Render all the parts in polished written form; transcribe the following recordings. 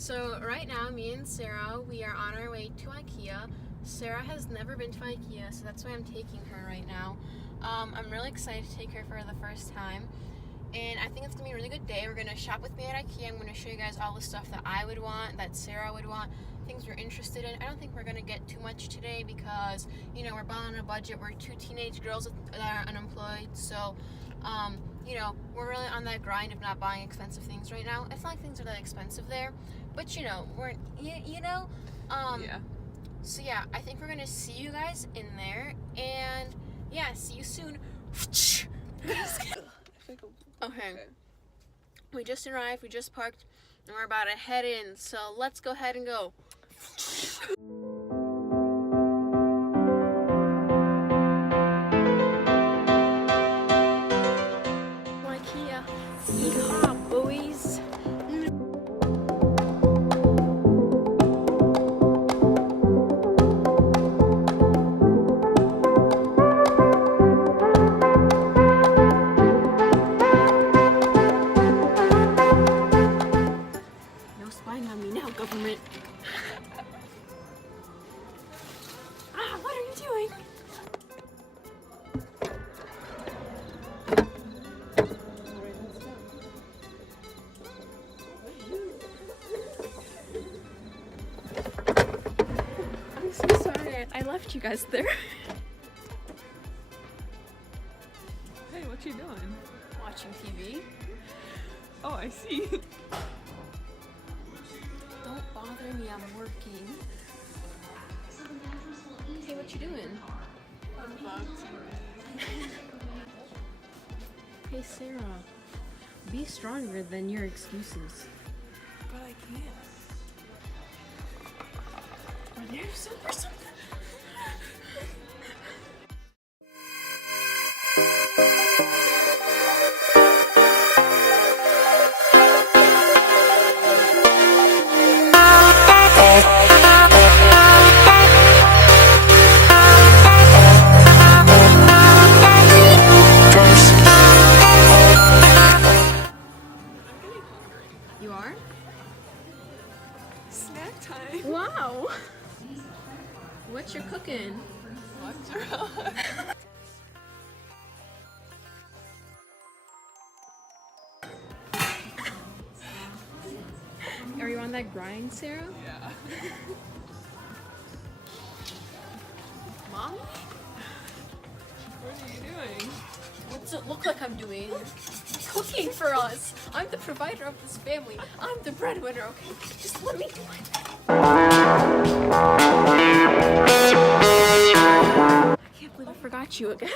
So right now, me and Sarah, we are on our way to Ikea. Sarah has never been to Ikea, so that's why I'm taking her right now. I'm really excited to take her for the first time. And I think it's going to be a really good day. We're going to shop with me at Ikea. I'm going to show you guys all the stuff that I would want, that Sarah would want, things we're interested in. I don't think we're going to get too much today because, you know, we're on a budget. We're two teenage girls that are unemployed. So, you know, we're really on that grind of not buying expensive things right now. It's not like things are that expensive there. But, you know, Yeah. So, yeah, I think we're going to see you guys in there. And, yeah, see you soon. Okay. We just arrived, we just parked, and we're about to head in. So let's go ahead and go. Ikea. Yeehaw, boys. Government. What are you doing? I'm so sorry. I left you guys there. Hey, what you doing? Watching TV. Oh, I see. Don't bother me, I'm working. Hey, what you doing? Hey, Sarah. Be stronger than your excuses. But I can't. Are there super something? You are? Snack time. Wow! What you cooking? Mozzarella. Are you on that grind, Sarah? Yeah. Mom? What are you doing? What's it look like I'm doing? Cooking for us. I'm the provider of this family. I'm the breadwinner, okay? Just let me do it. I can't believe I forgot you again.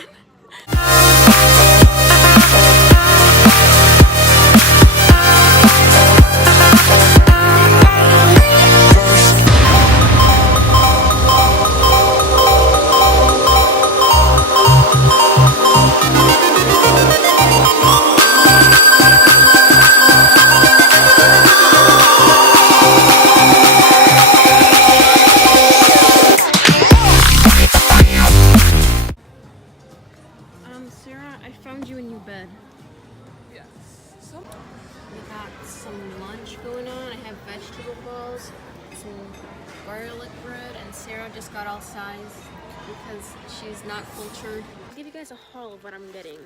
Sarah, I found you a new bed. Yes. We got some lunch going on. I have vegetable balls, some garlic bread, and Sarah just got all size because she's not cultured. I'll give you guys a haul of what I'm getting.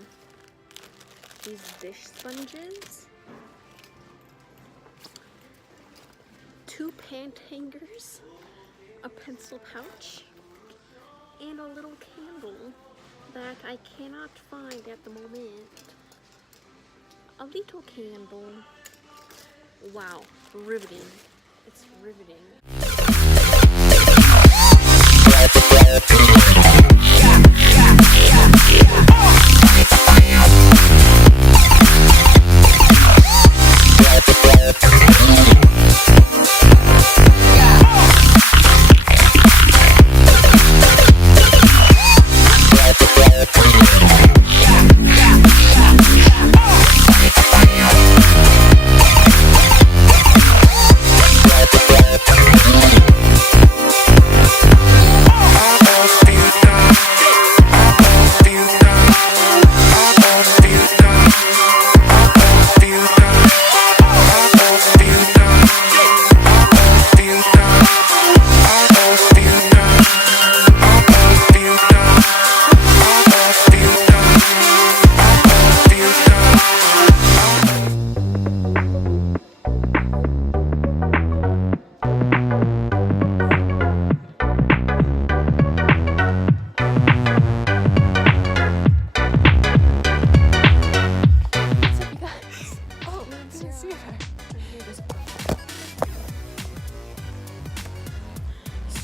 These dish sponges, 2 pant hangers, a pencil pouch, and a little candle that I cannot find at the moment. A little candle. Wow, riveting. It's riveting.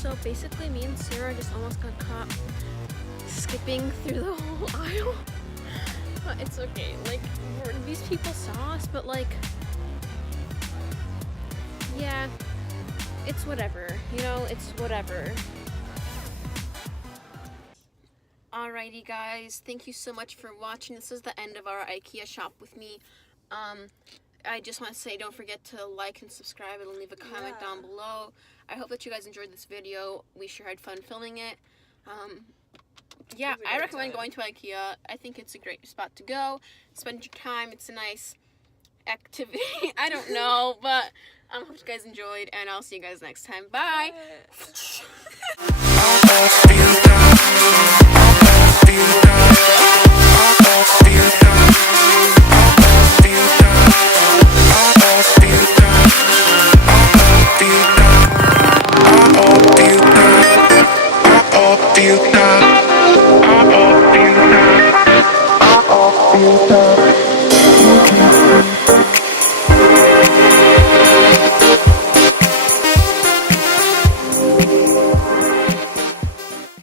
So basically me and Sarah just almost got caught skipping through the whole aisle. But it's okay. Like, these people saw us, but like, yeah, it's whatever. You know, it's whatever. Alrighty guys, thank you so much for watching. This is the end of our Ikea shop with me. I just want to say don't forget to like and subscribe and leave a comment down below. I hope that you guys enjoyed this video. We sure had fun filming it. Yeah, I recommend going to Ikea. I think it's a great spot to go. Spend your time. It's a nice activity. I don't know, but I hope you guys enjoyed, and I'll see you guys next time. Bye! Feel